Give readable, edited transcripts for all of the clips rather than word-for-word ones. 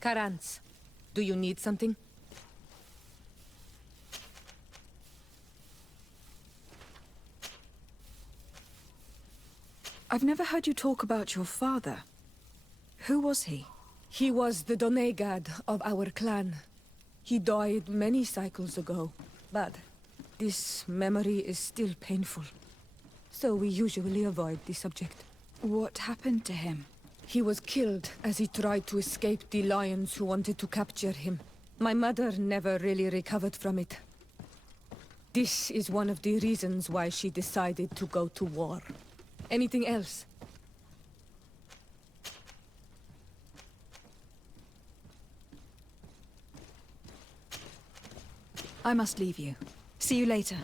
Caravans, do you need something? I've never heard you talk about your father. Who was he? He was the Donegad of our clan. He died many cycles ago, but this memory is still painful. So we usually avoid the subject. What happened to him? He was killed as he tried to escape the lions who wanted to capture him. My mother never really recovered from it. This is one of the reasons why she decided to go to war. Anything else? I must leave you. See you later.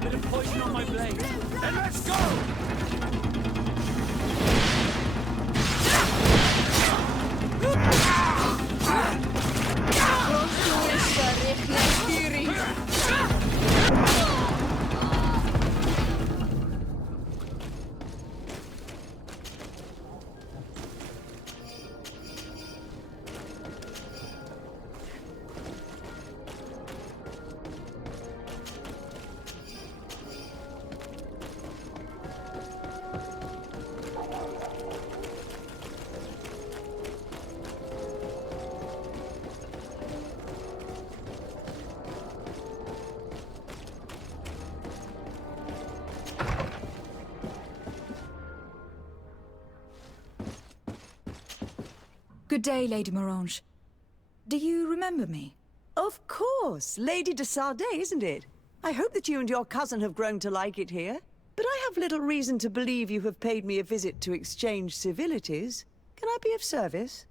Bit of poison on my blade. Then let's go! Good day, Lady Morange. Do you remember me? Of course! Lady de Sardet, isn't it? I hope that you and your cousin have grown to like it here. But I have little reason to believe you have paid me a visit to exchange civilities. Can I be of service?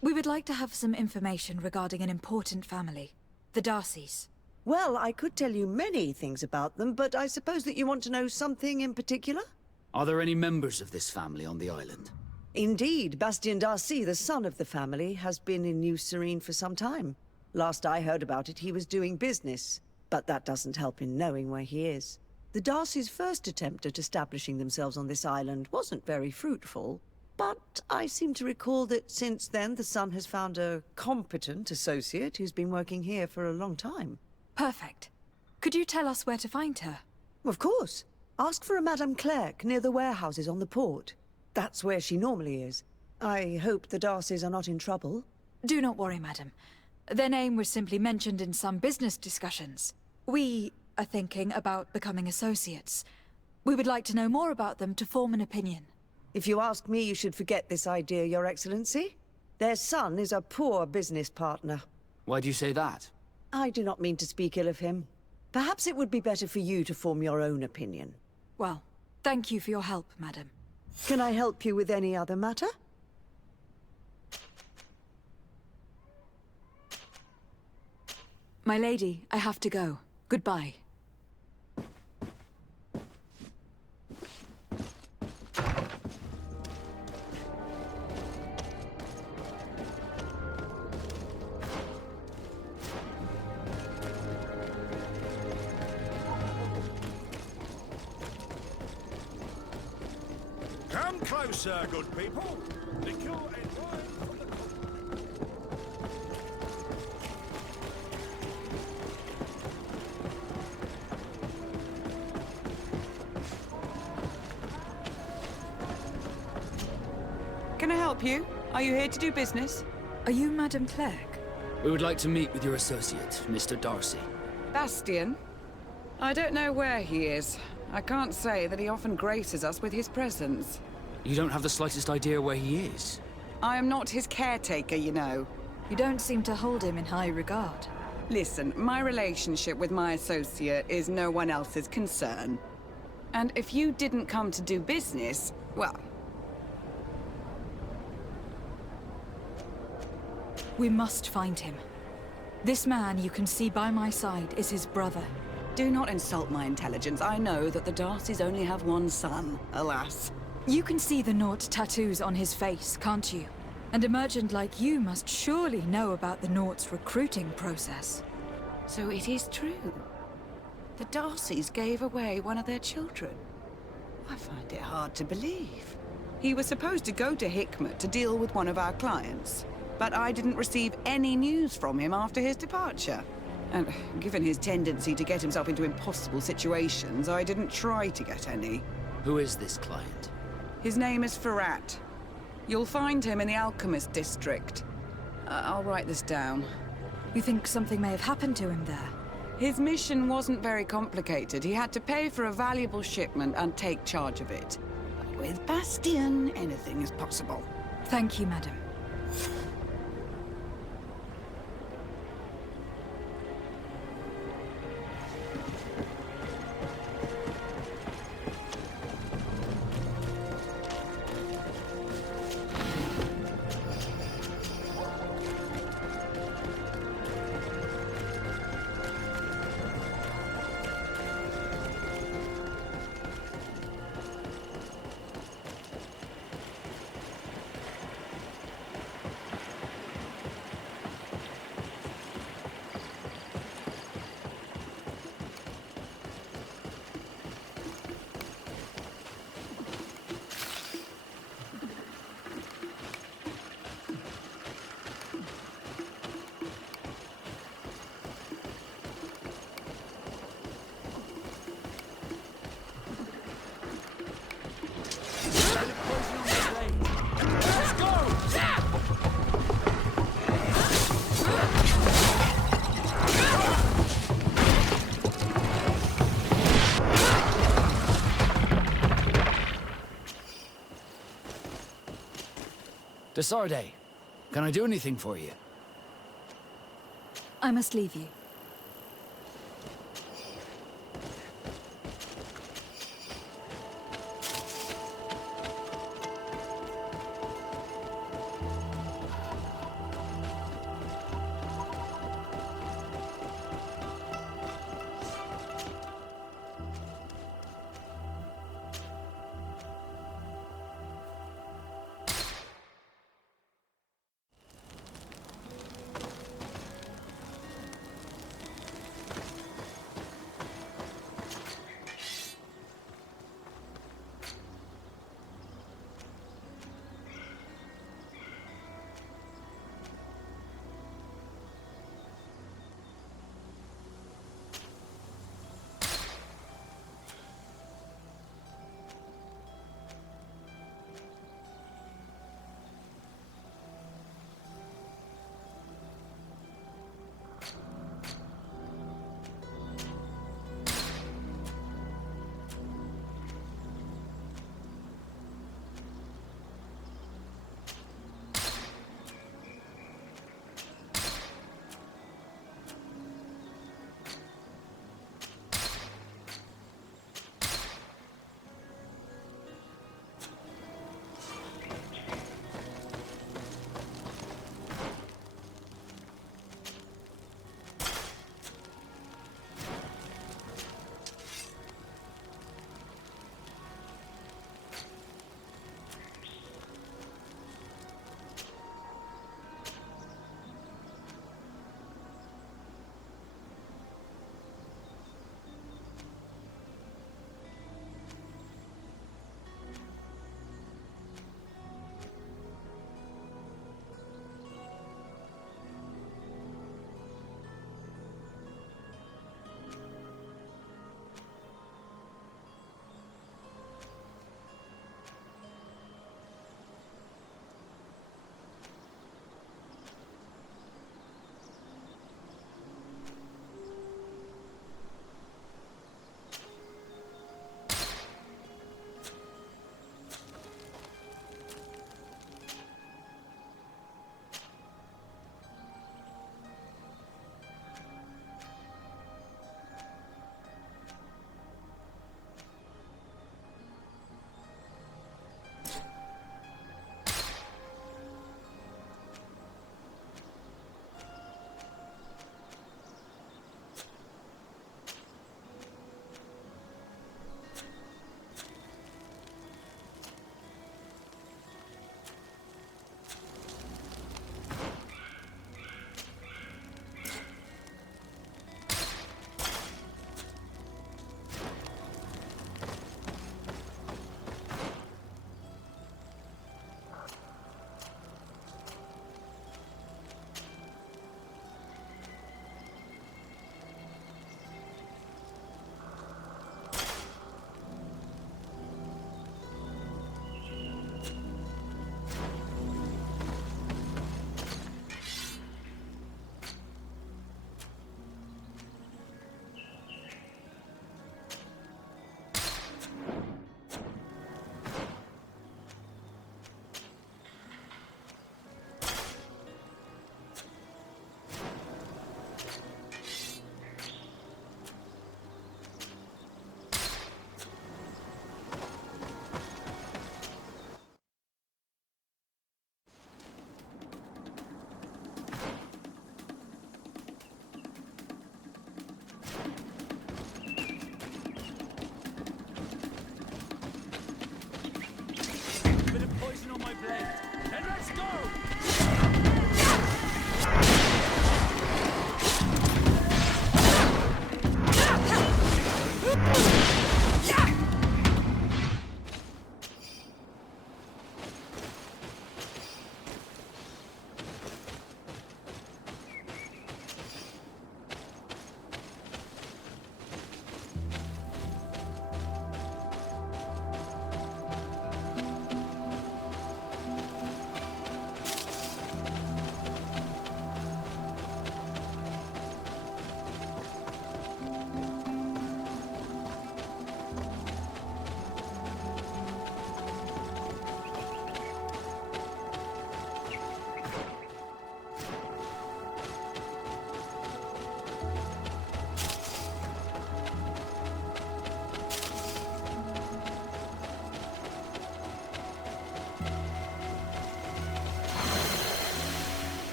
We would like to have some information regarding an important family. The Darcys. Well, I could tell you many things about them, but I suppose that you want to know something in particular? Are there any members of this family on the island? Indeed, Bastien Darcy, the son of the family, has been in New Serene for some time. Last I heard about it, he was doing business. But that doesn't help in knowing where he is. The Darcys' first attempt at establishing themselves on this island wasn't very fruitful. But I seem to recall that since then the son has found a competent associate who's been working here for a long time. Perfect. Could you tell us where to find her? Of course. Ask for a Madame Clerc near the warehouses on the port. That's where she normally is. I hope the Darcys are not in trouble. Do not worry, madam. Their name was simply mentioned in some business discussions. We are thinking about becoming associates. We would like to know more about them to form an opinion. If you ask me, you should forget this idea, Your Excellency. Their son is a poor business partner. Why do you say that? I do not mean to speak ill of him. Perhaps it would be better for you to form your own opinion. Well, thank you for your help, madam. Can I help you with any other matter? My lady, I have to go. Goodbye. Come closer, good people. Liquor and wine from the... Can I help you? Are you here to do business? Are you Madame Clerc? We would like to meet with your associate, Mr. Darcy. Bastien? I don't know where he is. I can't say that he often graces us with his presence. You don't have the slightest idea where he is? I am not his caretaker, you know. You don't seem to hold him in high regard. Listen, my relationship with my associate is no one else's concern. And if you didn't come to do business, well... We must find him. This man you can see by my side is his brother. Do not insult my intelligence. I know that the Darcys only have one son, alas. You can see the Naut tattoos on his face, can't you? And a merchant like you must surely know about the Naught's recruiting process. So it is true. The Darcys gave away one of their children. I find it hard to believe. He was supposed to go to Hikmet to deal with one of our clients, but I didn't receive any news from him after his departure. And given his tendency to get himself into impossible situations, I didn't try to get any. Who is this client? His name is Ferrat. You'll find him in the Alchemist District. I'll write this down. You think something may have happened to him there? His mission wasn't very complicated. He had to pay for a valuable shipment and take charge of it. But with Bastion, anything is possible. Thank you, madam. Desarde, can I do anything for you? I must leave you.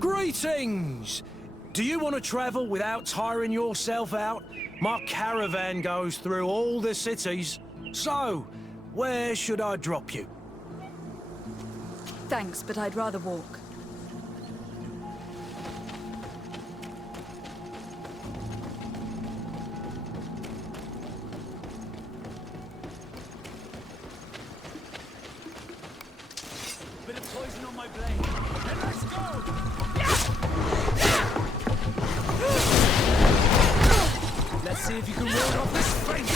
Greetings! Do you want to travel without tiring yourself out? My caravan goes through all the cities. So, where should I drop you? Thanks, but I'd rather walk. Bit of poison on my blade. And let's go! Let's see if you can ward off this fate!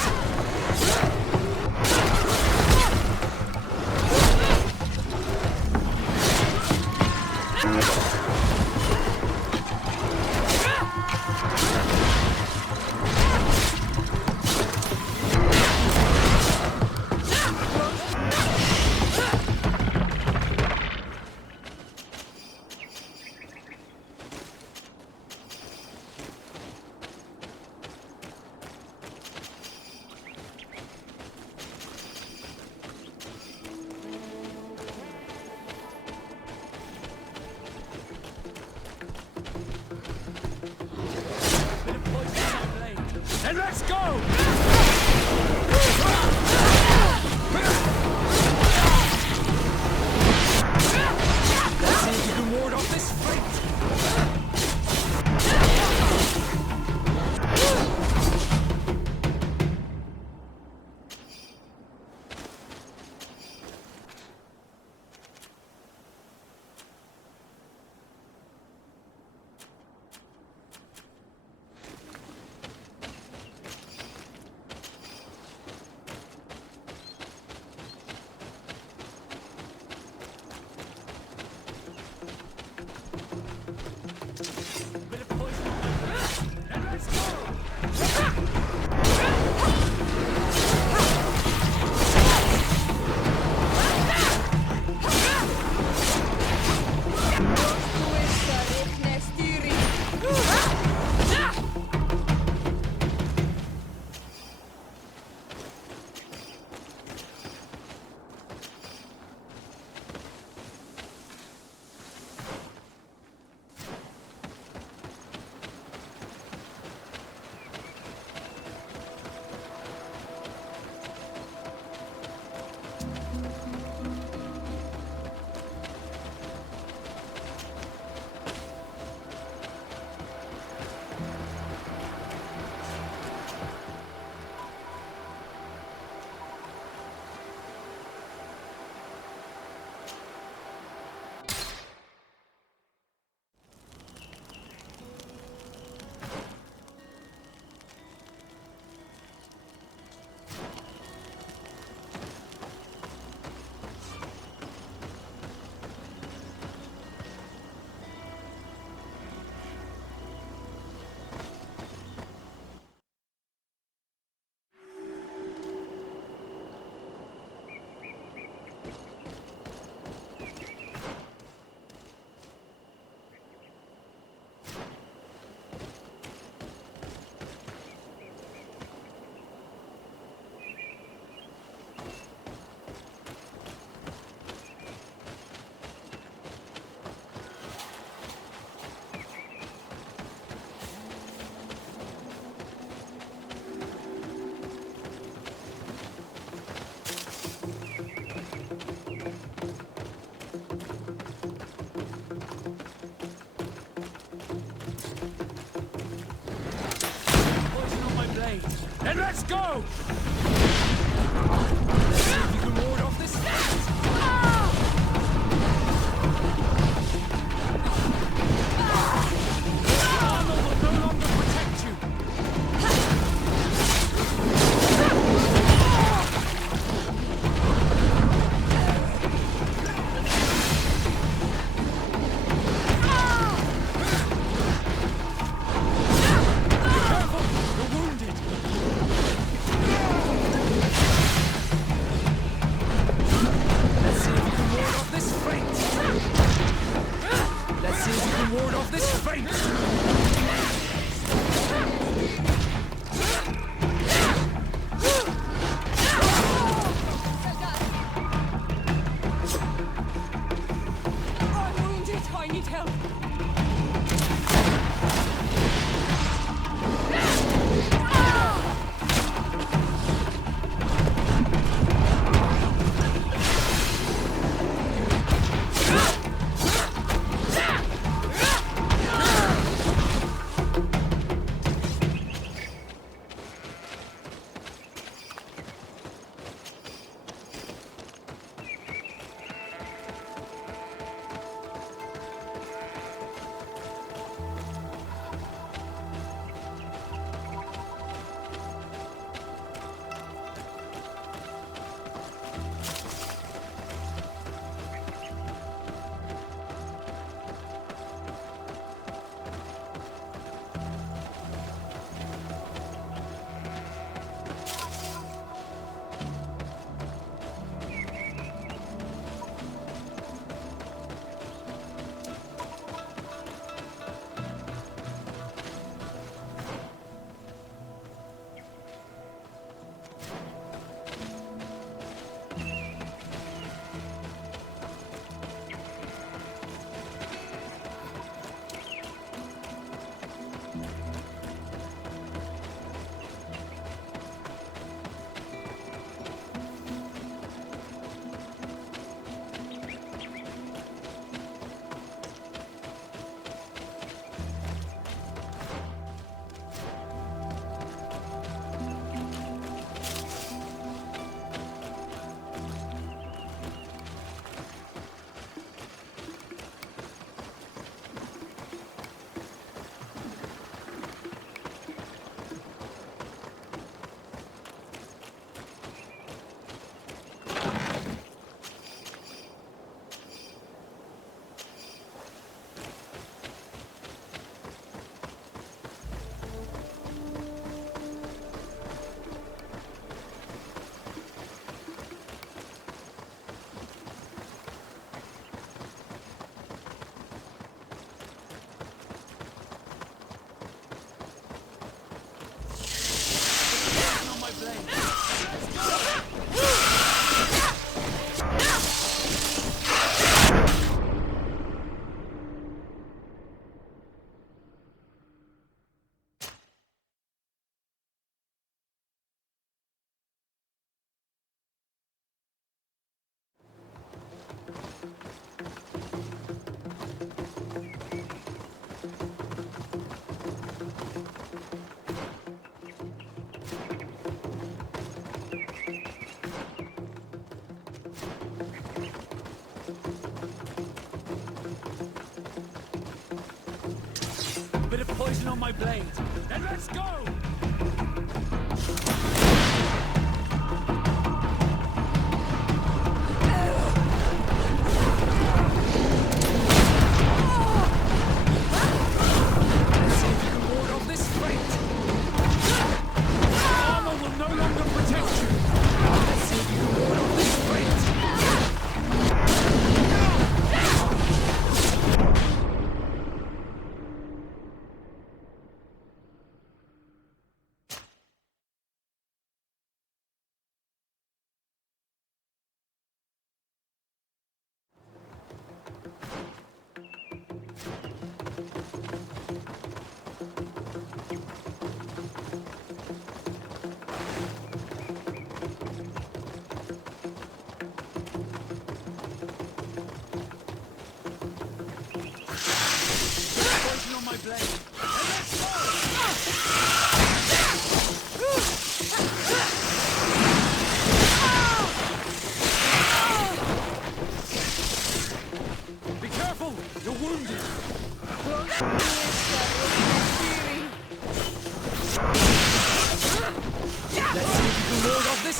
And let's go! Let's see if you can ward off this fate! Bit of poison on my blade. And let's go! And let's go! Let's see if you can ward off this armor will no longer protect you! Ward off this fate! I'm wounded. I need help. bit of poison on my blade. Then let's go! Let's see if you can ward off this fate. Armor will no longer protect you. Let's see if you can ward off this fate. Poison on my blade. And let's go! Be careful! You're wounded! Let's see if you can ward off this.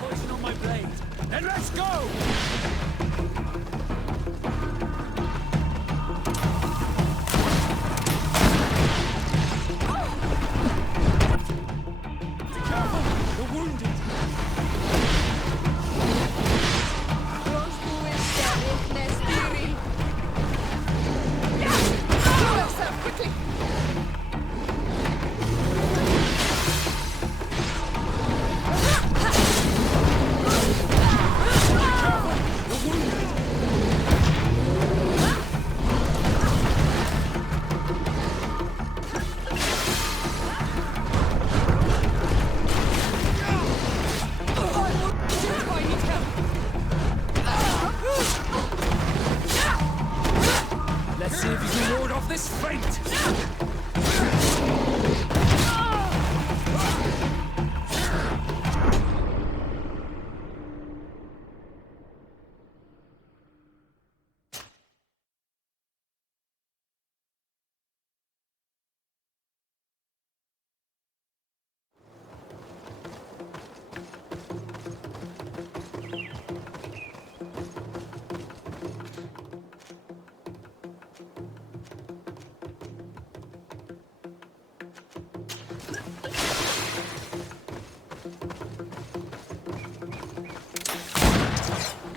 Poison on my blade. Then let's go! Be careful! You're wounded! Let's see if you can ward off this fate!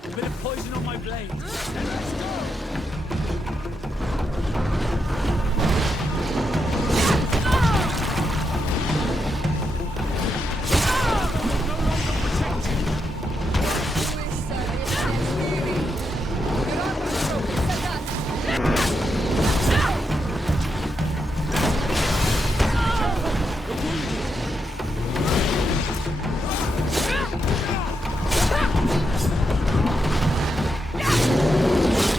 A bit of poison on my blade. Then let's go! Will no longer protect you. You're wounded.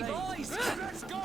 Hey, boys! Let's go!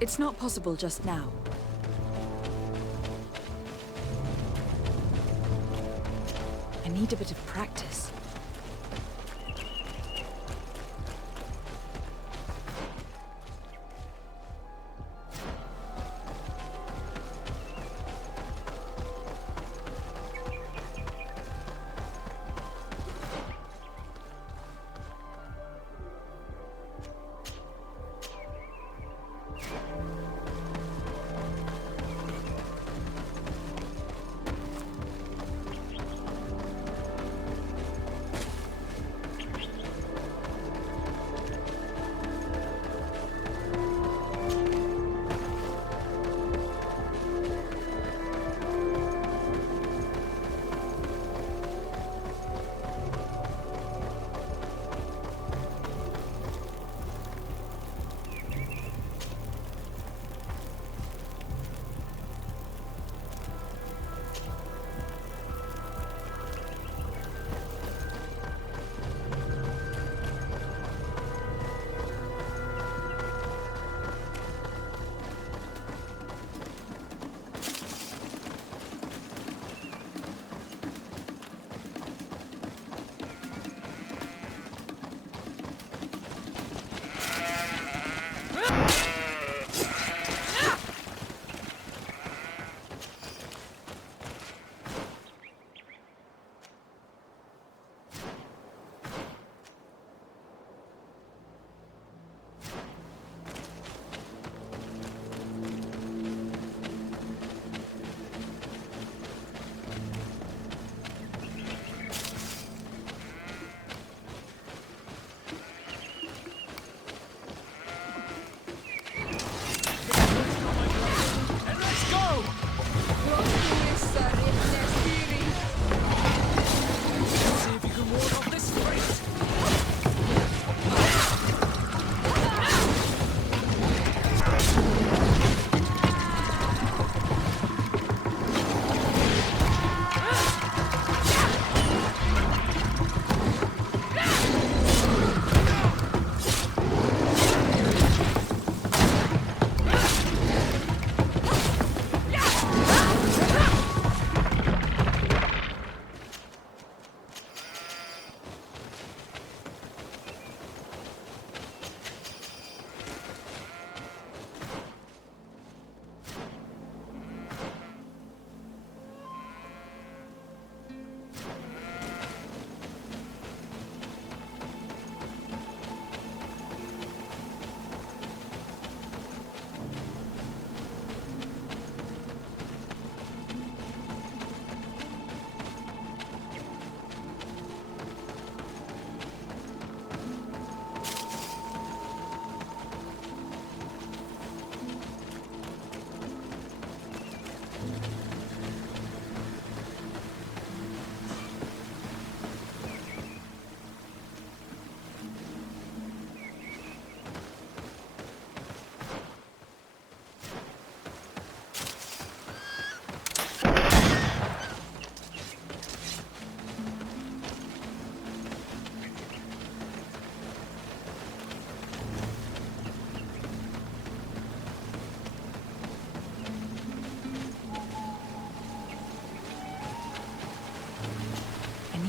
It's not possible just now. I need a bit of practice.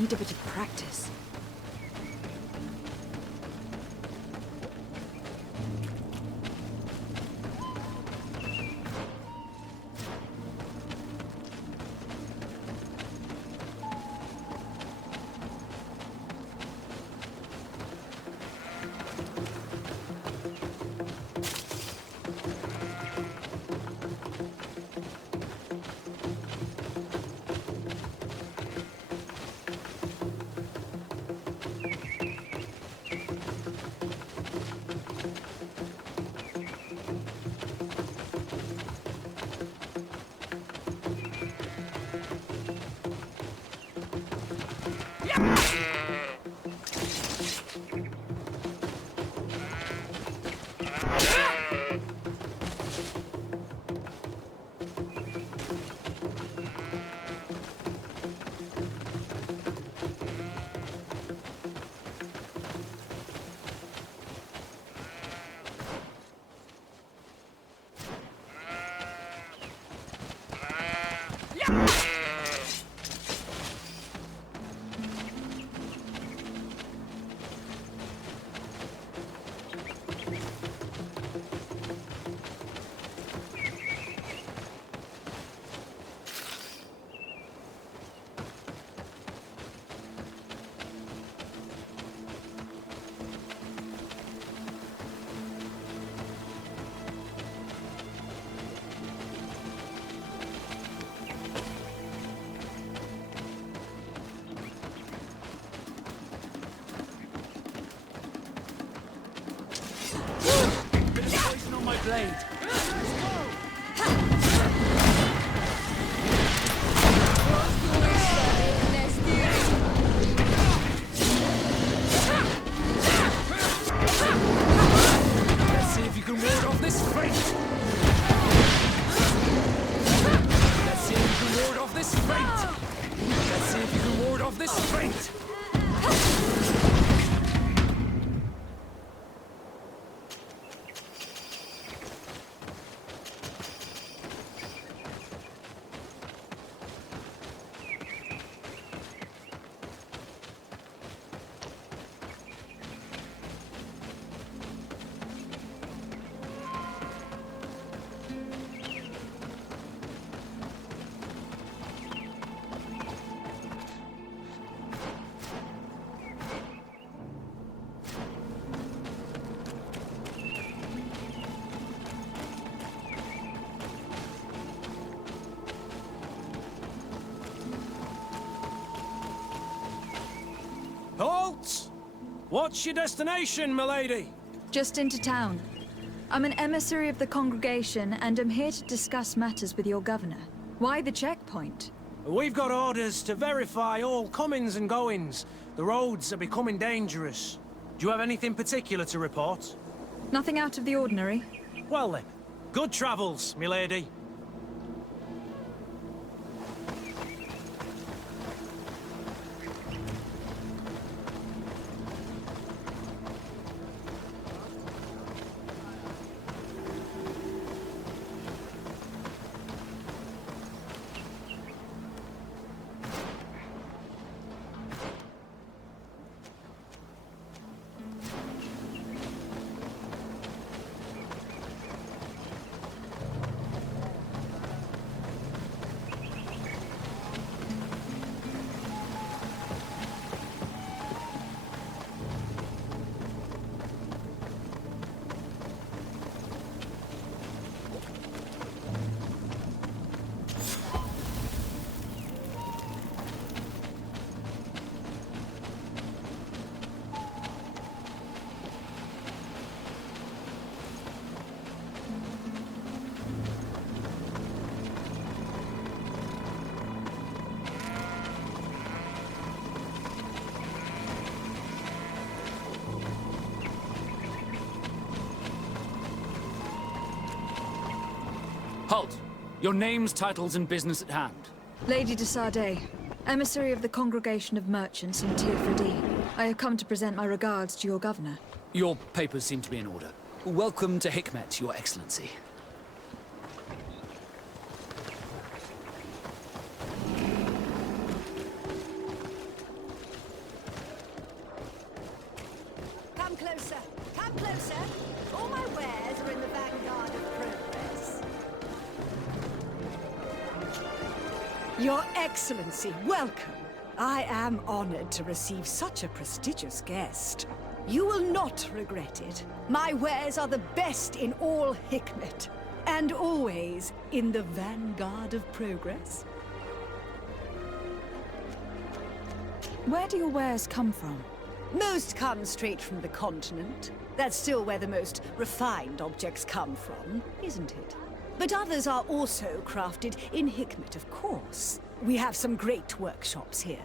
need a bit of practice. My blade. Let's see if you can ward off this fate. Let's see if you can ward off this fate. Let's see if you can ward off this fate. Halt! What's your destination, milady? Just into town. I'm an emissary of the congregation and am here to discuss matters with your governor. Why the checkpoint? We've got orders to verify all comings and goings. The roads are becoming dangerous. Do you have anything particular to report? Nothing out of the ordinary. Well then, good travels, milady. Halt! Your names, titles, and business at hand. Lady de Sardet, emissary of the Congregation of Merchants in Tirfredi. I have come to present my regards to your governor. Your papers seem to be in order. Welcome to Hikmet, Your Excellency. Your Excellency, welcome. I am honored to receive such a prestigious guest. You will not regret it. My wares are the best in all Hikmet, and always in the vanguard of progress. Where do your wares come from? Most come straight from the continent. That's still where the most refined objects come from, isn't it? But others are also crafted in Hikmet, of course. We have some great workshops here.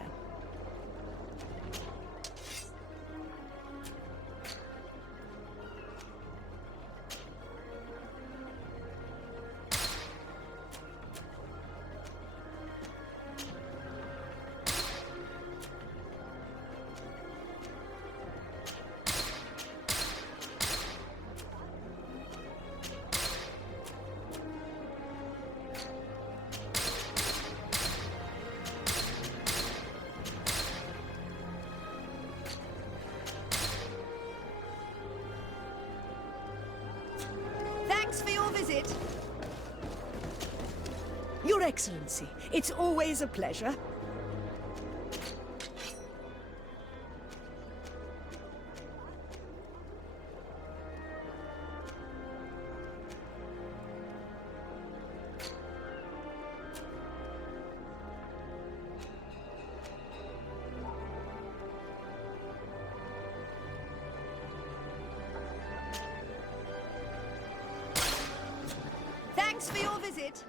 Thanks for your visit. Your Excellency, it's always a pleasure. Thanks for your visit.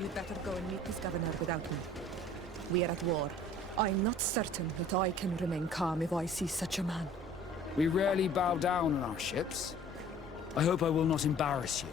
You'd better go and meet this governor without me. We are at war. I'm not certain that I can remain calm if I see such a man. We rarely bow down on our ships. I hope I will not embarrass you.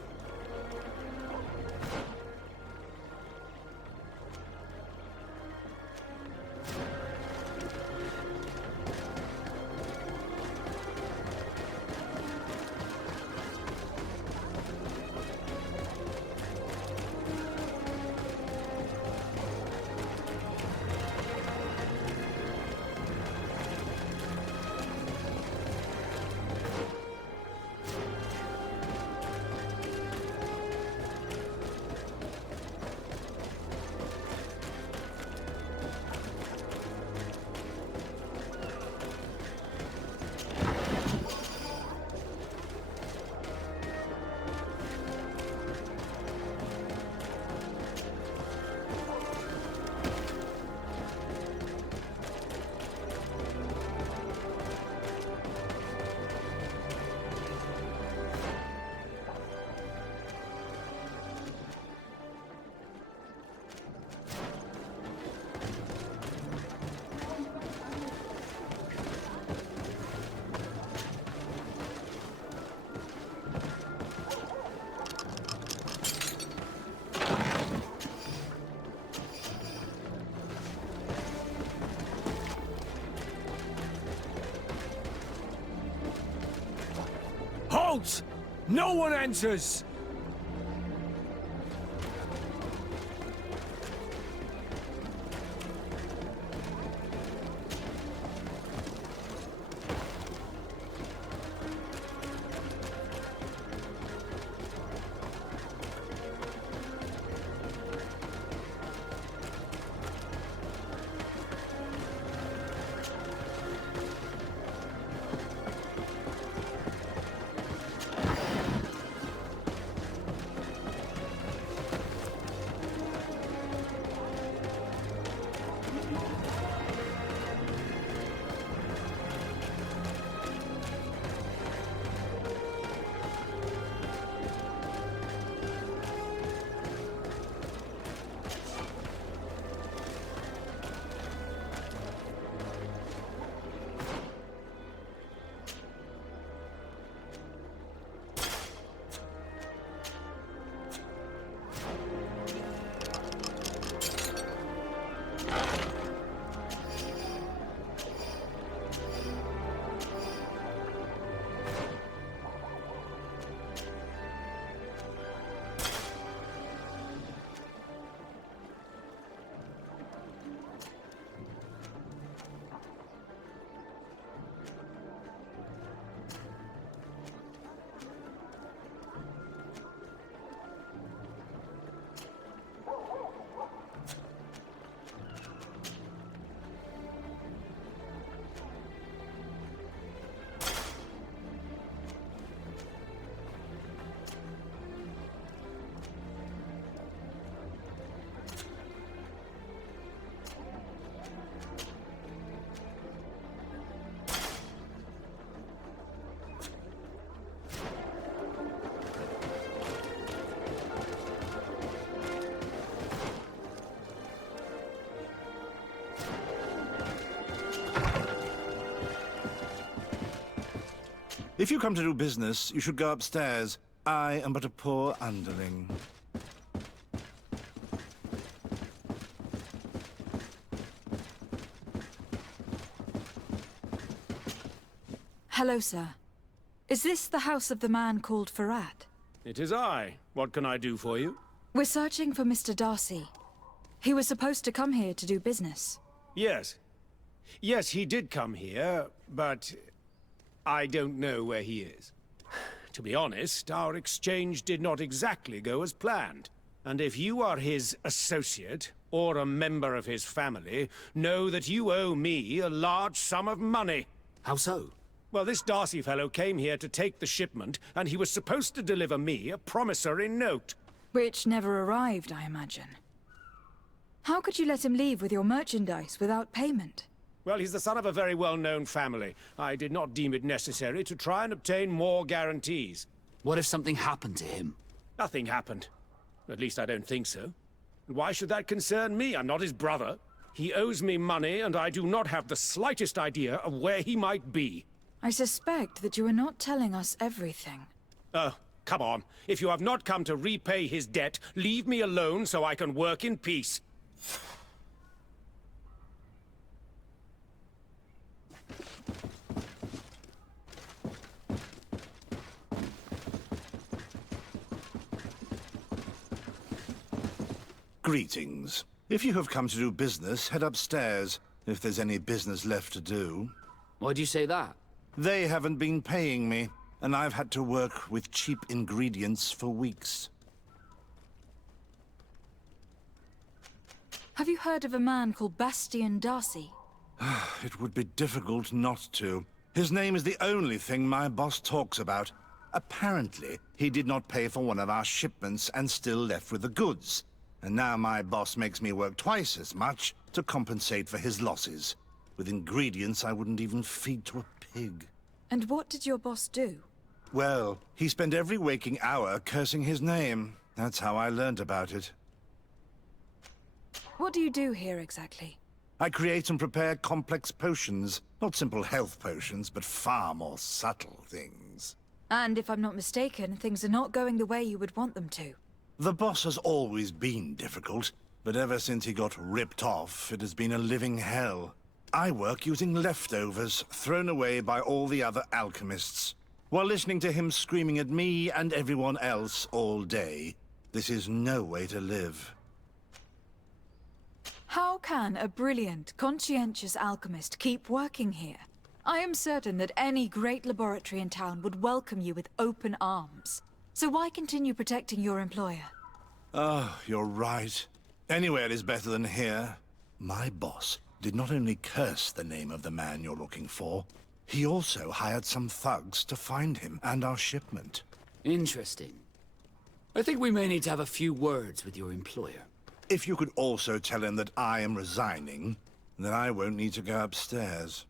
Out! No one enters! If you come to do business, you should go upstairs. I am but a poor underling. Hello, sir. Is this the house of the man called Farad? It is I. What can I do for you? We're searching for Mr. Darcy. He was supposed to come here to do business. Yes. Yes, he did come here, but I don't know where he is. To be honest, our exchange did not exactly go as planned. And if you are his associate, or a member of his family, know that you owe me a large sum of money. How so? Well, this Darcy fellow came here to take the shipment, and he was supposed to deliver me a promissory note. Which never arrived, I imagine. How could you let him leave with your merchandise without payment? Well, he's the son of a very well-known family. I did not deem it necessary to try and obtain more guarantees. What if something happened to him? Nothing happened. At least I don't think so. And why should that concern me? I'm not his brother. He owes me money, and I do not have the slightest idea of where he might be. I suspect that you are not telling us everything. Oh, come on. If you have not come to repay his debt, leave me alone so I can work in peace. Greetings. If you have come to do business, head upstairs, if there's any business left to do. Why do you say that? They haven't been paying me, and I've had to work with cheap ingredients for weeks. Have you heard of a man called Bastian Darcy? It would be difficult not to. His name is the only thing my boss talks about. Apparently, he did not pay for one of our shipments and still left with the goods. And now my boss makes me work twice as much to compensate for his losses. With ingredients I wouldn't even feed to a pig. And what did your boss do? Well, he spent every waking hour cursing his name. That's how I learned about it. What do you do here exactly? I create and prepare complex potions. Not simple health potions, but far more subtle things. And if I'm not mistaken, things are not going the way you would want them to. The boss has always been difficult, but ever since he got ripped off, it has been a living hell. I work using leftovers, thrown away by all the other alchemists. while listening to him screaming at me and everyone else all day. This is no way to live. How can a brilliant, conscientious alchemist keep working here? I am certain that any great laboratory in town would welcome you with open arms. So why continue protecting your employer? Oh, you're right. Anywhere is better than here. My boss did not only curse the name of the man you're looking for, he also hired some thugs to find him and our shipment. Interesting. I think we may need to have a few words with your employer. If you could also tell him that I am resigning, then I won't need to go upstairs.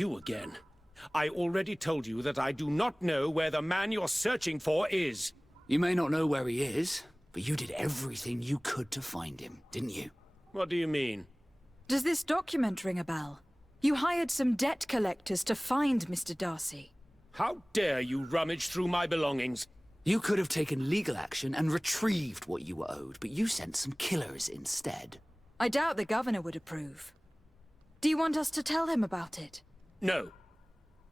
You again. I already told you that I do not know where the man you're searching for is. You may not know where he is, but you did everything you could to find him, didn't you? What do you mean? Does this document ring a bell? You hired some debt collectors to find Mr. Darcy. How dare you rummage through my belongings? You could have taken legal action and retrieved what you were owed, but you sent some killers instead. I doubt the governor would approve. Do you want us to tell him about it? No.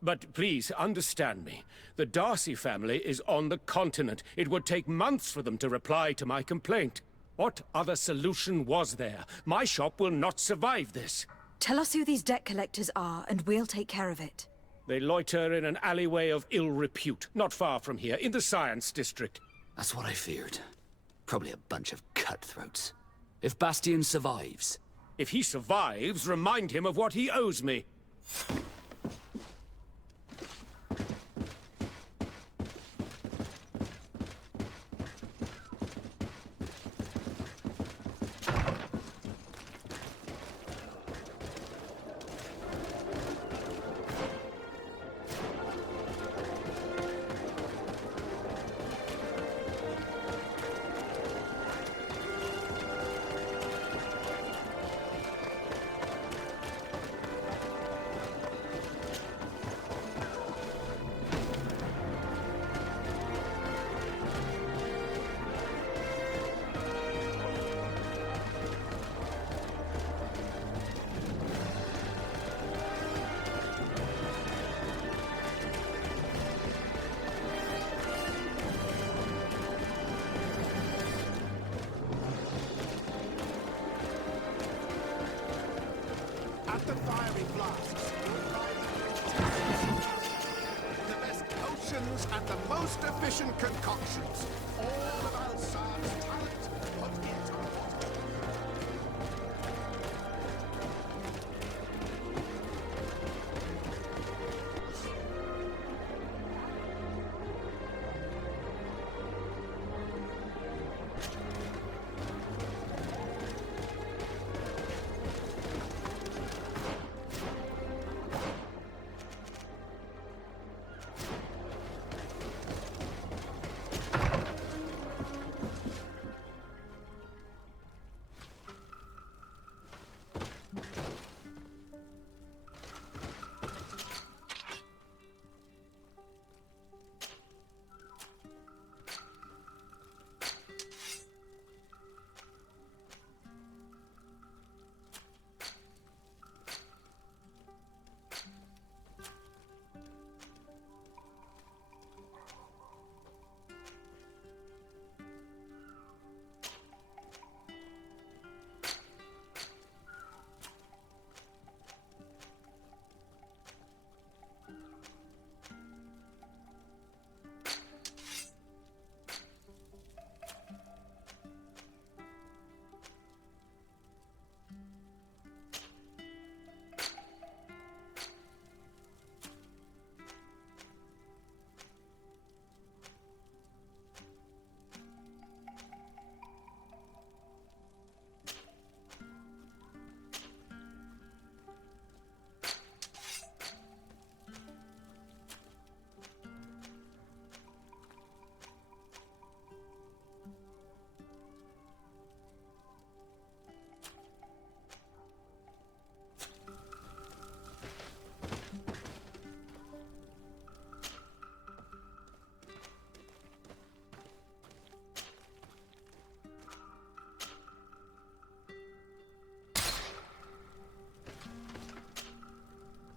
But please, understand me. The Darcy family is on the continent. It would take months for them to reply to my complaint. What other solution was there? My shop will not survive this. Tell us who these debt collectors are, and we'll take care of it. They loiter in an alleyway of ill repute, not far from here, in the Science District. That's what I feared. Probably a bunch of cutthroats. If Bastian survives... If he survives, remind him of what he owes me. At the fiery blasts, you'll find the best potions and the most efficient concoctions. All of Alsad's talent put into water.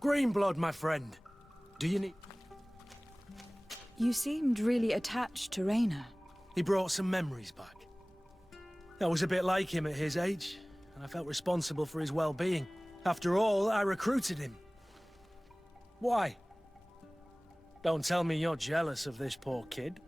Greenblood, my friend. Do you need... You seemed really attached to Raynor. He brought some memories back. I was a bit like him at his age, and I felt responsible for his well-being. After all, I recruited him. Why? Don't tell me you're jealous of this poor kid.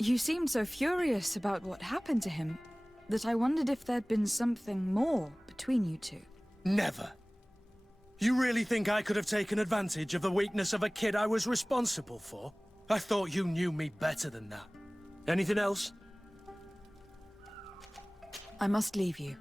You seemed so furious about what happened to him that I wondered if there'd been something more between you two. Never. You really think I could have taken advantage of the weakness of a kid I was responsible for? I thought you knew me better than that. Anything else? I must leave you.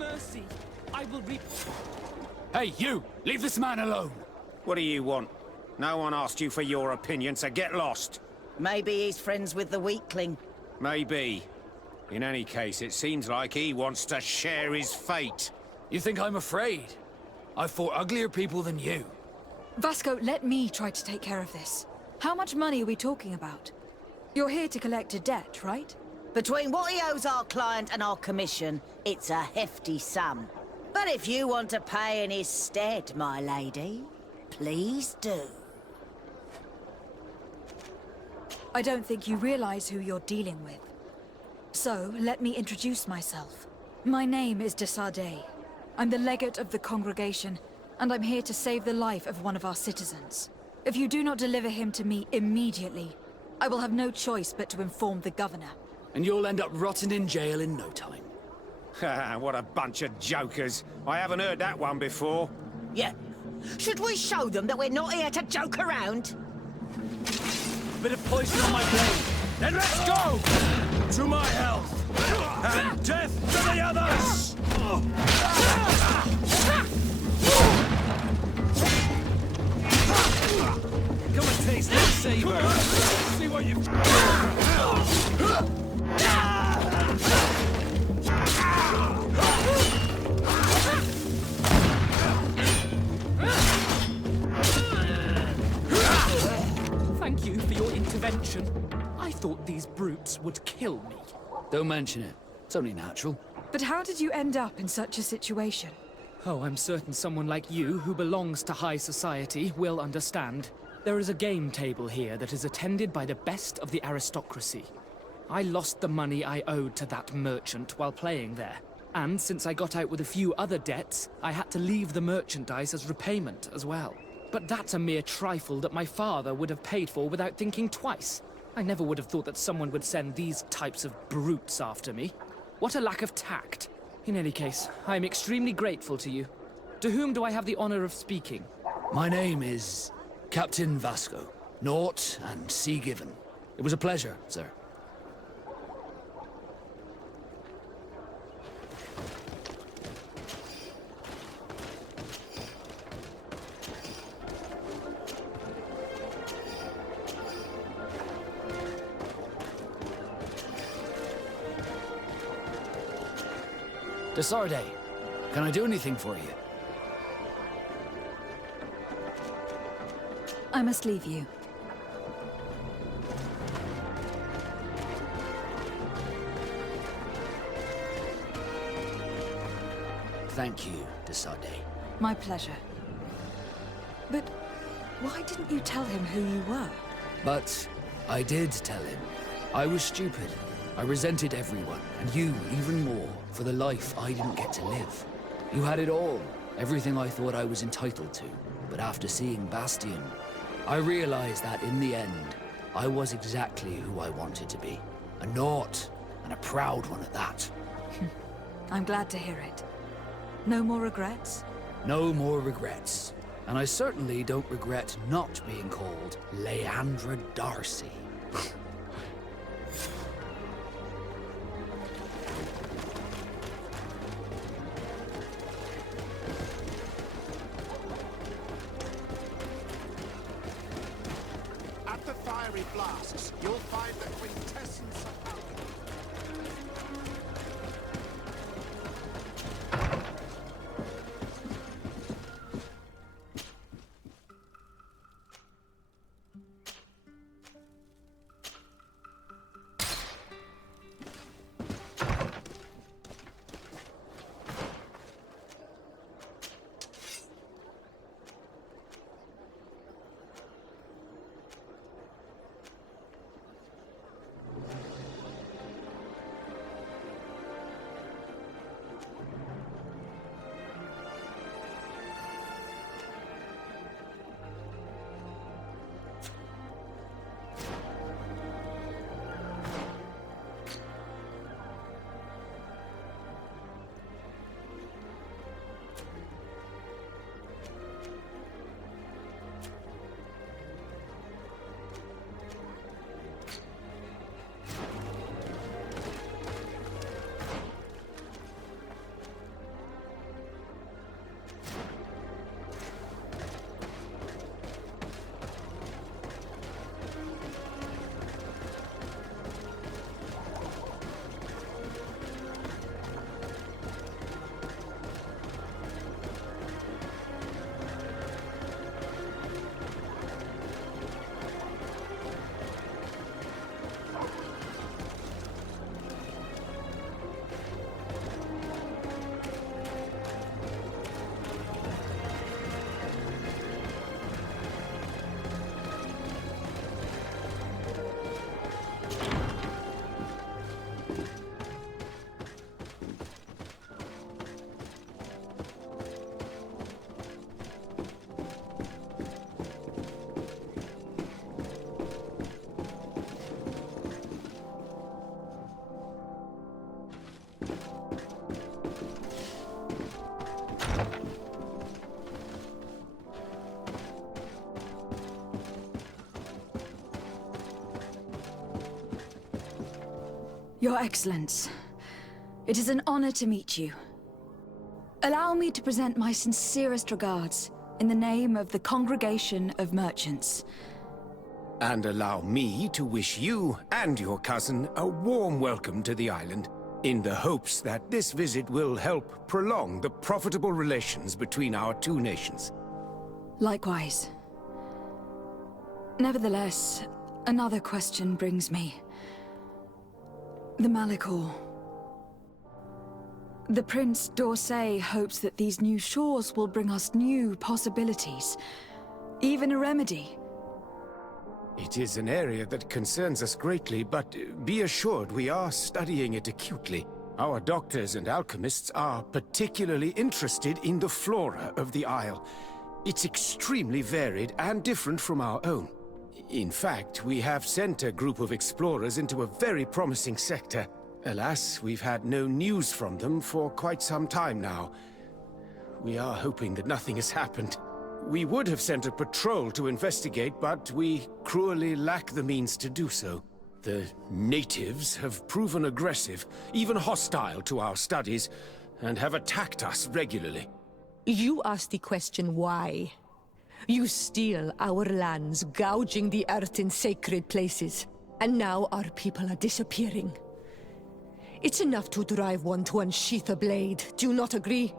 mercy. I will re- Hey, you! Leave this man alone! What do you want? No one asked you for your opinion, so get lost. Maybe he's friends with the weakling. Maybe. In any case, it seems like he wants to share his fate. You think I'm afraid? I've fought uglier people than you. Vasco, let me try to take care of this. How much money are we talking about? You're here to collect a debt, right? Between what he owes our client and our commission, it's a hefty sum. But if you want to pay in his stead, my lady, please do. I don't think you realize who you're dealing with. So, let me introduce myself. My name is de Sade. I'm the legate of the congregation, and I'm here to save the life of one of our citizens. If you do not deliver him to me immediately, I will have no choice but to inform the governor. And you'll end up rotting in jail in no time. What a bunch of jokers. I haven't heard that one before. Yeah. Should we show them that we're not here to joke around? Bit of poison on my blade. Then let's go! To my health! And death to the others! Come and taste this savor! See what you've... Thank you for your intervention. I thought these brutes would kill me. Don't mention it. It's only natural. But how did you end up in such a situation? Oh, I'm certain someone like you, who belongs to high society, will understand. There is a game table here that is attended by the best of the aristocracy. I lost the money I owed to that merchant while playing there. And since I got out with a few other debts, I had to leave the merchandise as repayment as well. But that's a mere trifle that my father would have paid for without thinking twice. I never would have thought that someone would send these types of brutes after me. What a lack of tact. In any case, I am extremely grateful to you. To whom do I have the honor of speaking? My name is Captain Vasco. Naught and sea given. It was a pleasure, sir. Desarde, can I do anything for you? I must leave you. Thank you, Desarde. My pleasure. But why didn't you tell him who you were? But I did tell him. I was stupid. I resented everyone, and you even more, for the life I didn't get to live. You had it all, everything I thought I was entitled to. But after seeing Bastion, I realized that in the end, I was exactly who I wanted to be. A naught, and a proud one at that. I'm glad to hear it. No more regrets? No more regrets. And I certainly don't regret not being called Leandra Darcy. At the fiery flasks, you'll find the quintessence of alchemy. Your Excellence, it is an honor to meet you. Allow me to present my sincerest regards in the name of the Congregation of Merchants. And allow me to wish you and your cousin a warm welcome to the island, in the hopes that this visit will help prolong the profitable relations between our two nations. Likewise. Nevertheless, another question brings me. The Malachor. The Prince d'Orsay hopes that these new shores will bring us new possibilities, even a remedy. It is an area that concerns us greatly, but be assured we are studying it acutely. Our doctors and alchemists are particularly interested in the flora of the Isle. It's extremely varied and different from our own. In fact, we have sent a group of explorers into a very promising sector. Alas, we've had no news from them for quite some time now. We are hoping that nothing has happened. We would have sent a patrol to investigate, but we cruelly lack the means to do so. The natives have proven aggressive, even hostile to our studies, and have attacked us regularly. You asked the question why. You steal our lands, gouging the earth in sacred places. And now our people are disappearing. It's enough to drive one to unsheath a blade. Do you not agree?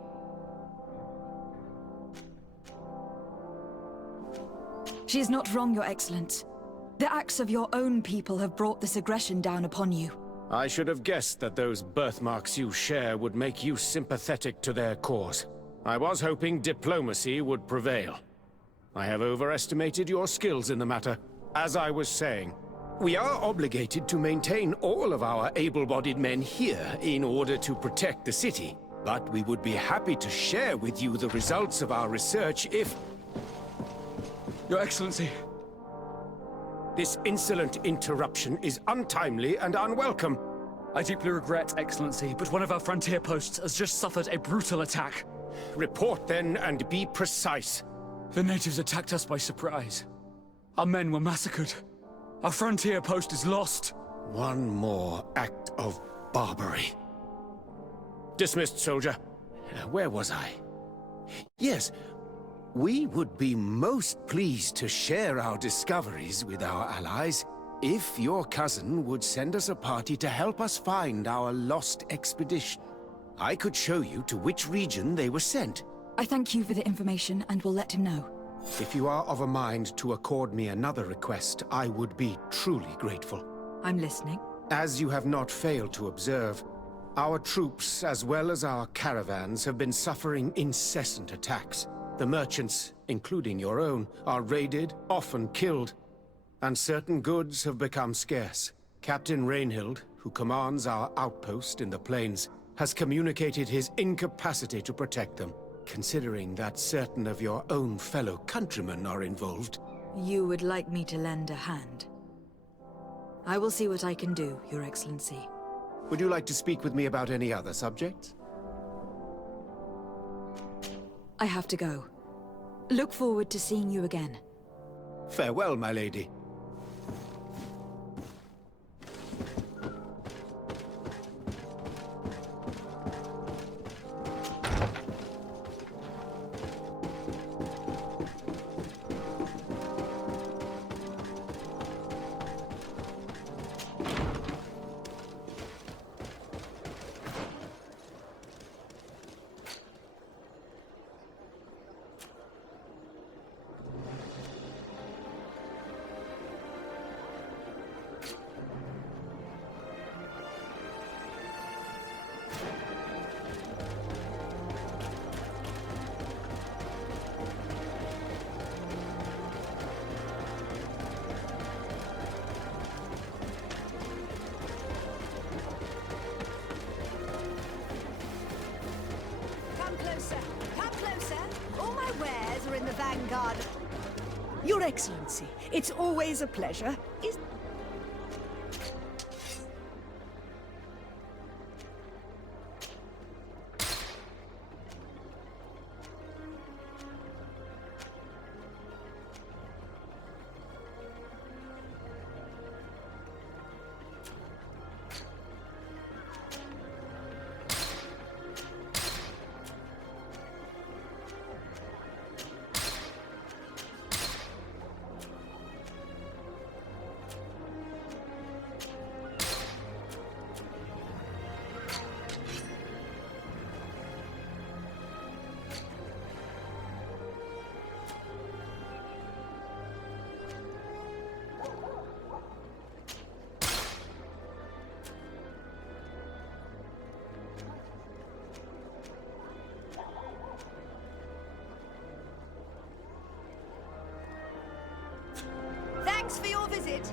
She is not wrong, Your Excellence. The acts of your own people have brought this aggression down upon you. I should have guessed that those birthmarks you share would make you sympathetic to their cause. I was hoping diplomacy would prevail. I have overestimated your skills in the matter. As I was saying, we are obligated to maintain all of our able-bodied men here in order to protect the city. But we would be happy to share with you the results of our research if... Your Excellency. This insolent interruption is untimely and unwelcome. I deeply regret, Excellency, but one of our frontier posts has just suffered a brutal attack. Report then and be precise. The natives attacked us by surprise. Our men were massacred. Our frontier post is lost. One more act of barbarity. Dismissed, soldier. Where was I? Yes, we would be most pleased to share our discoveries with our allies if your cousin would send us a party to help us find our lost expedition. I could show you to which region they were sent. I thank you for the information and will let him know. If you are of a mind to accord me another request, I would be truly grateful. I'm listening. As you have not failed to observe, our troops, as well as our caravans, have been suffering incessant attacks. The merchants, including your own, are raided, often killed, and certain goods have become scarce. Captain Rainhild, who commands our outpost in the plains, has communicated his incapacity to protect them. Considering that certain of your own fellow countrymen are involved. You would like me to lend a hand? I will see what I can do, Your Excellency. Would you like to speak with me about any other subjects? I have to go. Look forward to seeing you again. Farewell, my lady. Vanguard. Your Excellency, it's always a pleasure. Thanks for your visit.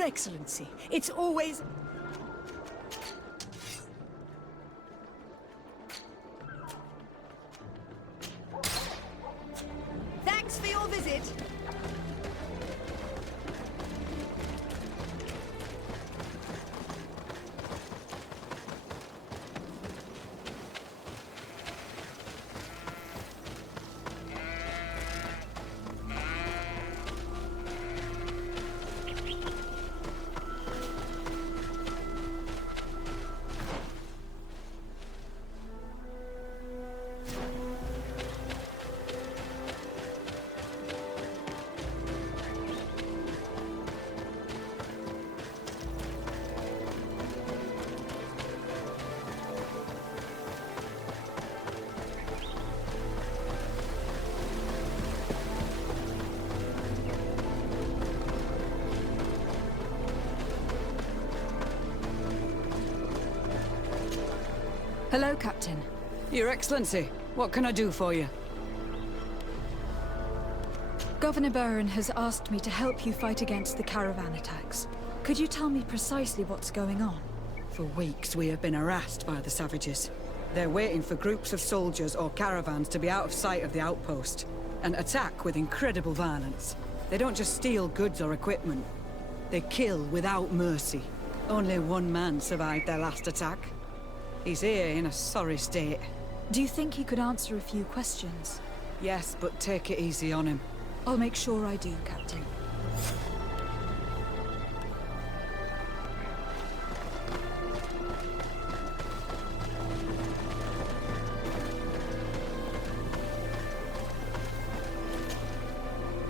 Your Excellency, it's always... Thanks for your visit. Hello, Captain. Your Excellency, what can I do for you? Governor Burren has asked me to help you fight against the caravan attacks. Could you tell me precisely what's going on? For weeks, we have been harassed by the savages. They're waiting for groups of soldiers or caravans to be out of sight of the outpost, and attack with incredible violence. They don't just steal goods or equipment. They kill without mercy. Only one man survived their last attack. He's here in a sorry state. Do you think he could answer a few questions? Yes, but take it easy on him. I'll make sure I do, Captain.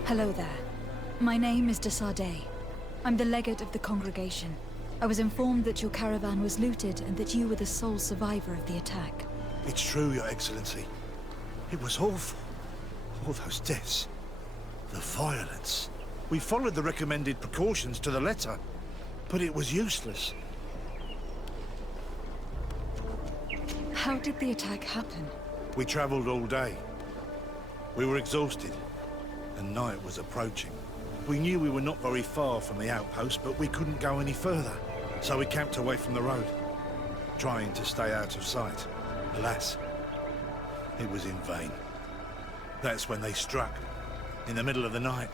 Hello there. My name is de Sardet. I'm the legate of the congregation. I was informed that your caravan was looted and that you were the sole survivor of the attack. It's true, Your Excellency. It was awful. All those deaths. The violence. We followed the recommended precautions to the letter, but it was useless. How did the attack happen? We traveled all day. We were exhausted, and night was approaching. We knew we were not very far from the outpost, but we couldn't go any further. So we camped away from the road, trying to stay out of sight. Alas, it was in vain. That's when they struck, in the middle of the night.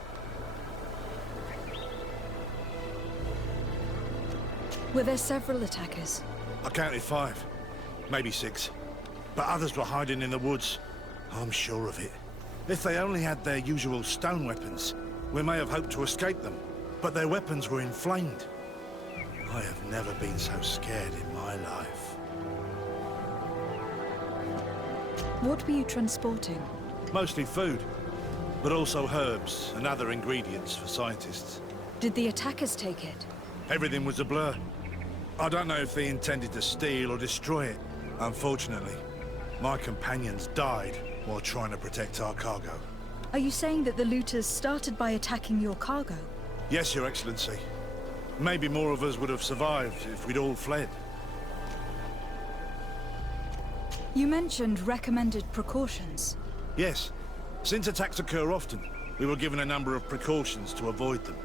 Were there several attackers? I counted 5, maybe 6. But others were hiding in the woods. I'm sure of it. If they only had their usual stone weapons, we may have hoped to escape them. But their weapons were inflamed. I have never been so scared in my life. What were you transporting? Mostly food, but also herbs and other ingredients for scientists. Did the attackers take it? Everything was a blur. I don't know if they intended to steal or destroy it. Unfortunately, my companions died while trying to protect our cargo. Are you saying that the looters started by attacking your cargo? Yes, Your Excellency. Maybe more of us would have survived if we'd all fled. You mentioned recommended precautions. Yes. Since attacks occur often, we were given a number of precautions to avoid them.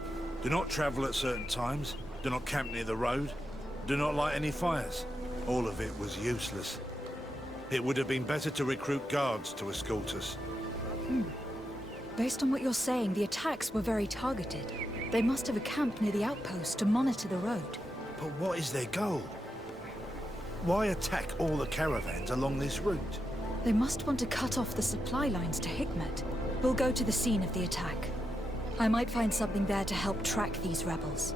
Do not travel at certain times, do not camp near the road, do not light any fires. All of it was useless. It would have been better to recruit guards to escort us. Based on what you're saying, the attacks were very targeted. They must have a camp near the outpost to monitor the road. But what is their goal? Why attack all the caravans along this route? They must want to cut off the supply lines to Hikmet. We'll go to the scene of the attack. I might find something there to help track these rebels.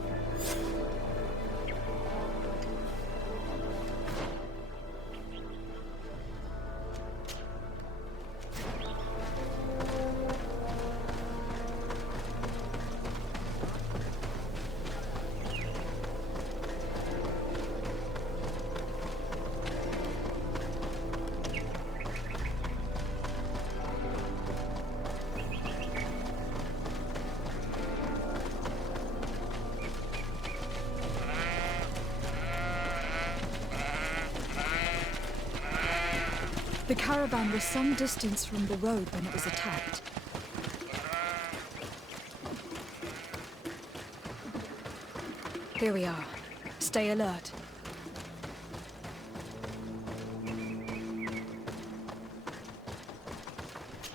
The caravan was some distance from the road when it was attacked. Here we are. Stay alert.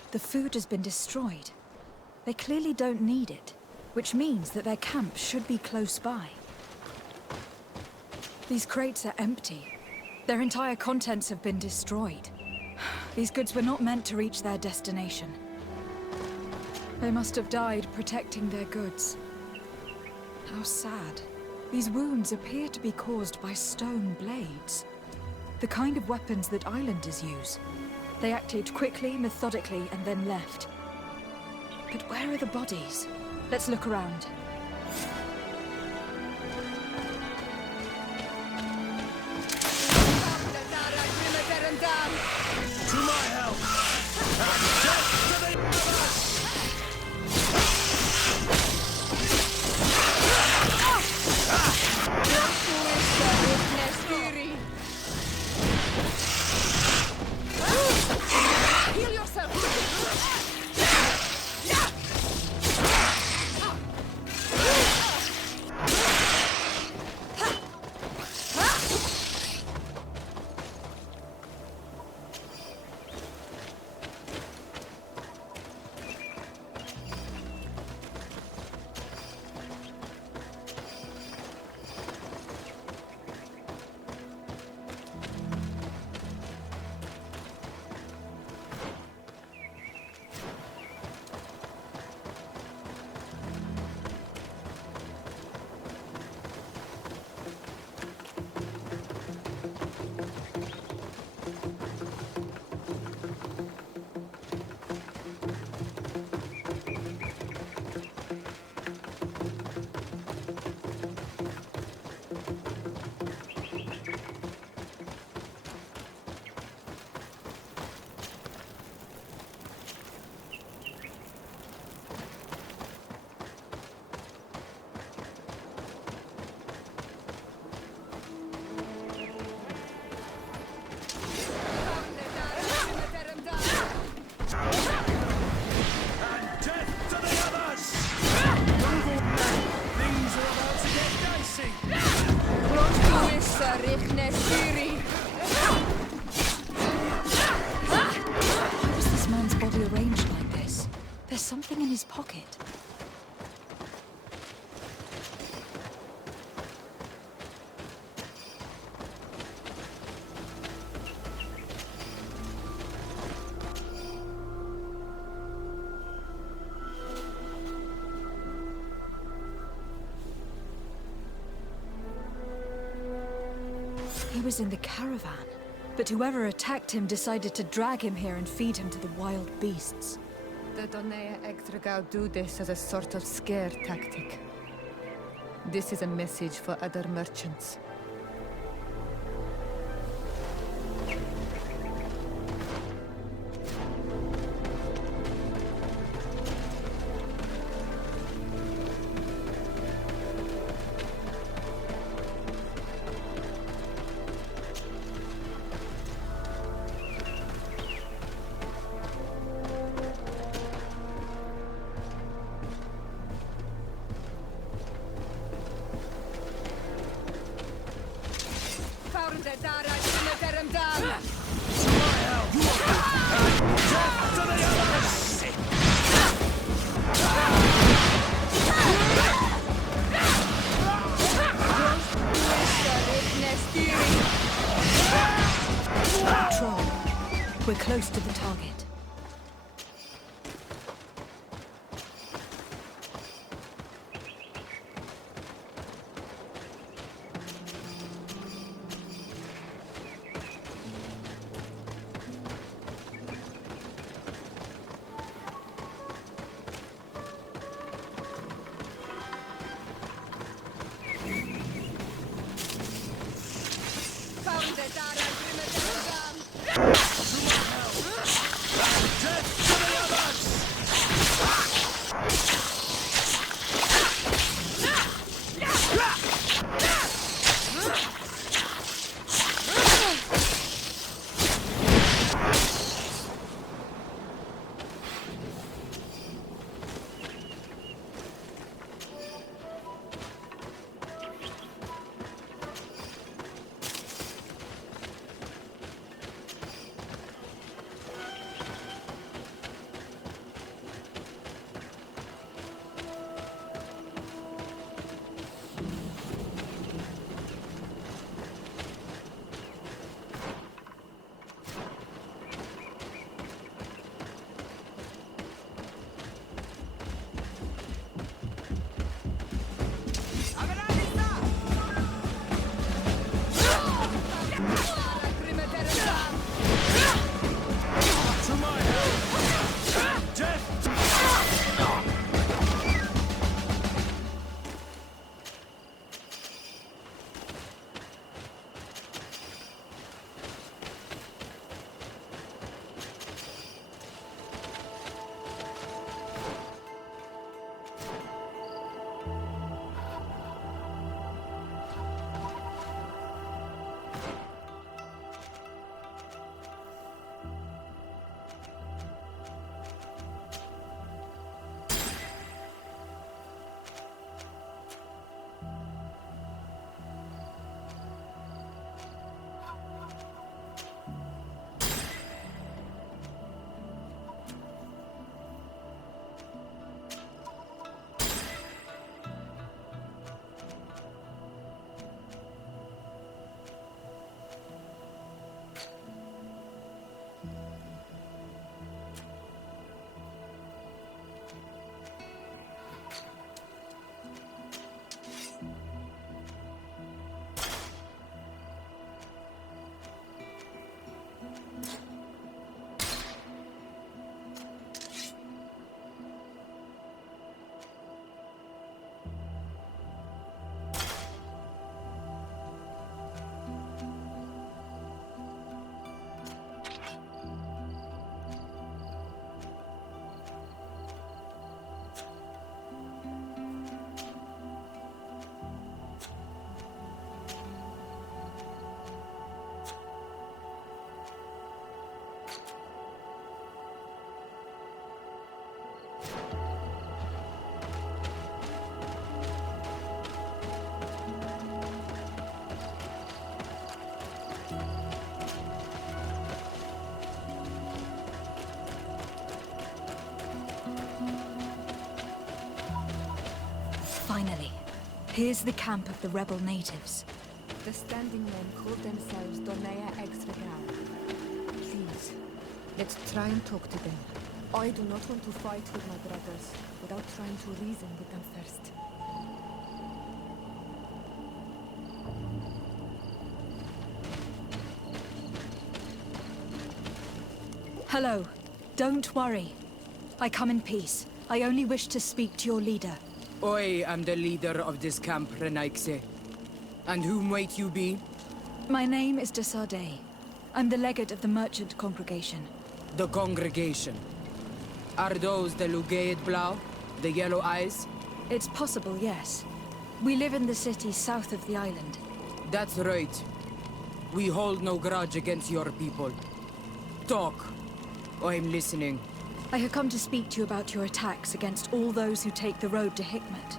The food has been destroyed. They clearly don't need it, which means that their camp should be close by. These crates are empty. Their entire contents have been destroyed. These goods were not meant to reach their destination. They must have died protecting their goods. How sad. These wounds appear to be caused by stone blades. The kind of weapons that islanders use. They acted quickly, methodically, and then left. But where are the bodies? Let's look around. To my help! And death to the others! Heal yourself! Why was this man's body arranged like this? There's something in his pocket. He was in the caravan, but whoever attacked him decided to drag him here and feed him to the wild beasts. The Donea Extragao do this as a sort of scare tactic. This is a message for other merchants. We're close to the target. Finally. Here's the camp of the rebel natives. The standing men call themselves Donea Exregal. Please, let's try and talk to them. I do not want to fight with my brothers without trying to reason with them first. Hello. Don't worry. I come in peace. I only wish to speak to your leader. I am the leader of this camp, Renaikse. And whom might you be? My name is de Sardet. I'm the legate of the merchant congregation. The congregation. Are those the Lugaid Blau? The yellow eyes? It's possible, yes. We live in the city south of the island. That's right. We hold no grudge against your people. Talk. I'm listening. I have come to speak to you about your attacks against all those who take the road to Hikmet.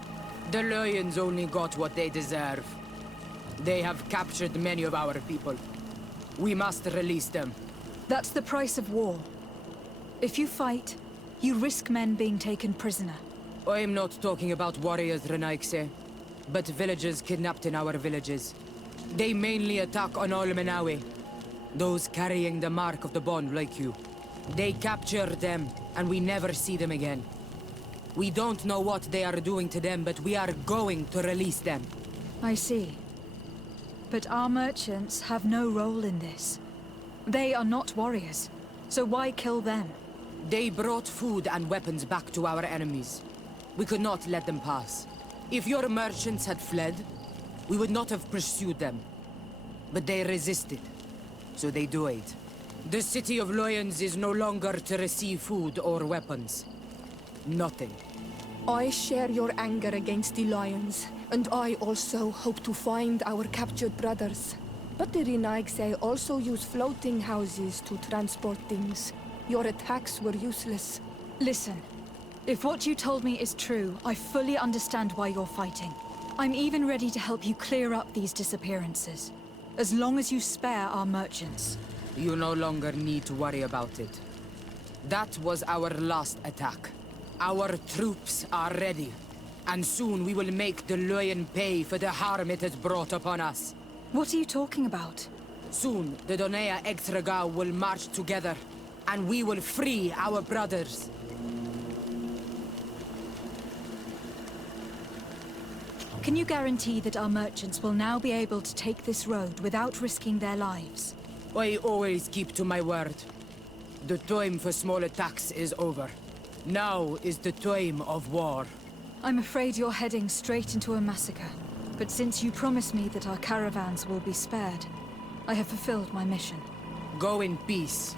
The Lions only got what they deserve. They have captured many of our people. We must release them. That's the price of war. If you fight, you risk men being taken prisoner. I'm not talking about warriors, Renaikse, but villagers kidnapped in our villages. They mainly attack on Olmenawe, those carrying the mark of the bond like you. They capture them, and we never see them again. We don't know what they are doing to them, but we are going to release them. I see. But our merchants have no role in this. They are not warriors, so why kill them? They brought food and weapons back to our enemies. We could not let them pass. If your merchants had fled, we would not have pursued them. But they resisted, so they died. The city of Lions is no longer to receive food or weapons. Nothing. I share your anger against the Lions, and I also hope to find our captured brothers. But the Renaigse also use floating houses to transport things. Your attacks were useless. Listen, if what you told me is true, I fully understand why you're fighting. I'm even ready to help you clear up these disappearances, as long as you spare our merchants. You no longer need to worry about it. That was our last attack. Our troops are ready, and soon we will make the Lion pay for the harm it has brought upon us. What are you talking about? Soon, the Donea Exregal will march together, and we will free our brothers. Can you guarantee that our merchants will now be able to take this road without risking their lives? I always keep to my word. The time for small attacks is over. Now is the time of war. I'm afraid you're heading straight into a massacre. But since you promised me that our caravans will be spared, I have fulfilled my mission. Go in peace.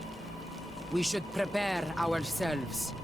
We should prepare ourselves.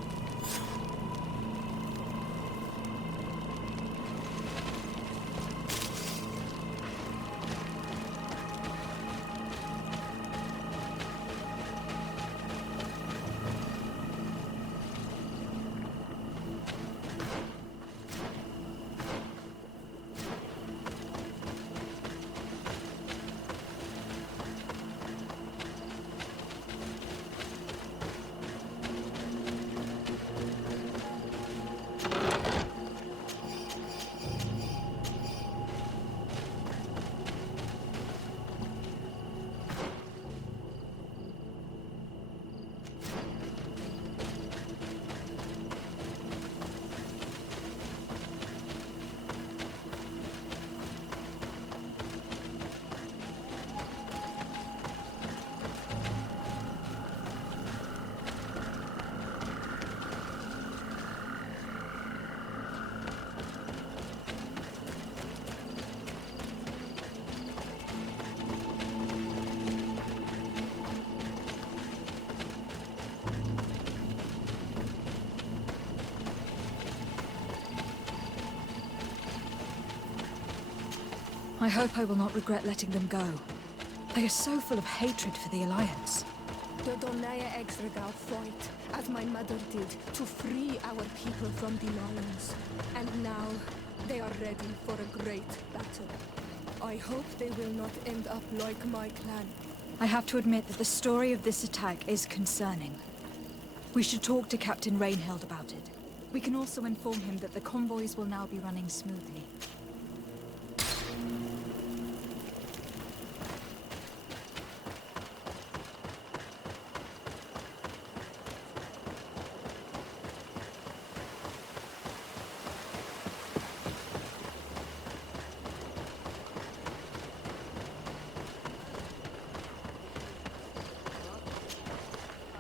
I hope I will not regret letting them go. They are so full of hatred for the Alliance. The Donea Exregal fought, as my mother did, to free our people from the Lions. And now, they are ready for a great battle. I hope they will not end up like my clan. I have to admit that the story of this attack is concerning. We should talk to Captain Rainhild about it. We can also inform him that the convoys will now be running smoothly.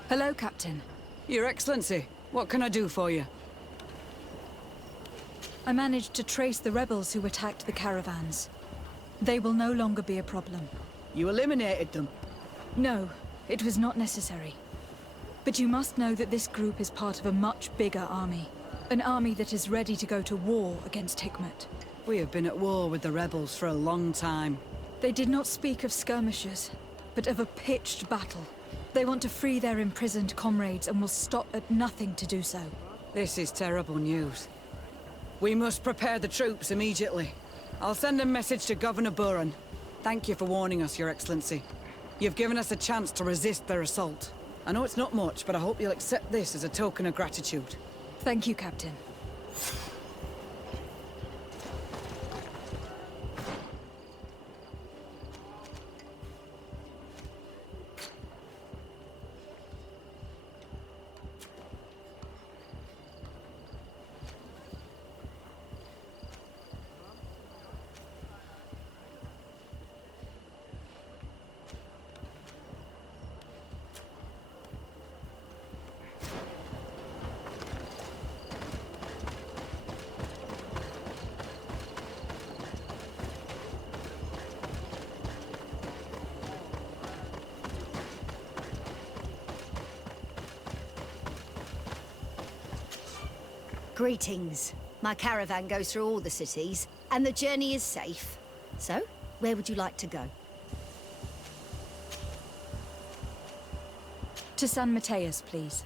Hello, Captain. Your Excellency, what can I do for you? I managed to trace the rebels who attacked the caravans. They will no longer be a problem. You eliminated them? No, it was not necessary. But you must know that this group is part of a much bigger army. An army that is ready to go to war against Hikmet. We have been at war with the rebels for a long time. They did not speak of skirmishes, but of a pitched battle. They want to free their imprisoned comrades and will stop at nothing to do so. This is terrible news. We must prepare the troops immediately. I'll send a message to Governor Buran. Thank you for warning us, Your Excellency. You've given us a chance to resist their assault. I know it's not much, but I hope you'll accept this as a token of gratitude. Thank you, Captain. Greetings. My caravan goes through all the cities, and the journey is safe. So, where would you like to go? To San Mateus, please.